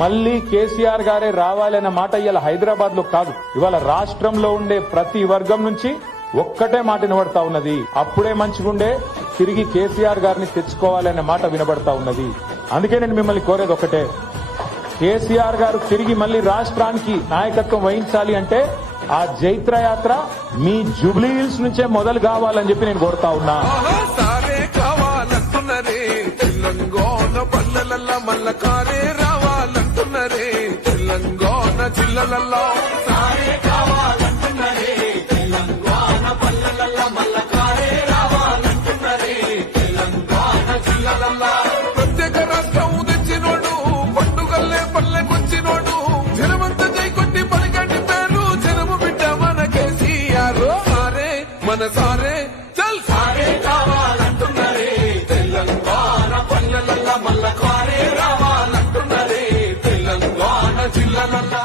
మళ్ళీ కేసీఆర్ గారే రావాలన్న మాట ఇవాళ హైదరాబాద్ లో కాదు, ఇవాళ రాష్ట్రంలో ఉండే ప్రతి వర్గం నుంచి ఒక్కటే మాట వినబడతా ఉన్నది. అప్పుడే మంచిగుండే, తిరిగి కేసీఆర్ గారిని తెచ్చుకోవాలనే మాట వినబడతా ఉన్నది. అందుకే నేను మిమ్మల్ని కోరేది ఒకటే, కేసీఆర్ గారు తిరిగి మళ్ళీ రాష్ట్రానికి నాయకత్వం వహించాలి అంటే ఆ జైత్ర యాత్ర మీ జూబ్లీ హిల్స్ నుంచే మొదలు కావాలని చెప్పి నేను కోరుతా ఉన్నా. తెలంగాణ పల్లెలల్లా మల్ల కారే రావాలంటున్నరే, తెలంగాణ జిల్లలల్లో సారే కావాలంటున్నరే, తెలంగాణ పల్లెలల్లా మల్ల కారే రావాలంటున్నరే, తెలంగాణ జిల్లలల్లో ప్రత్యేక రాష్ట్రం తెచ్చినోడు, పండుగల్లే పల్లెకొచ్చినోడు, జనమంత జై కొట్టి పలికండి పేరు జనము బిడ్డ మన కేసీఆర్. సారే మన సారే చల్ సారే కావాలంటున్నరే, తెలంగాణ పల్లెలల్లా మల్ల కారే రావాలంటున్నరే, తెలంగాణ జిల్లలల్లా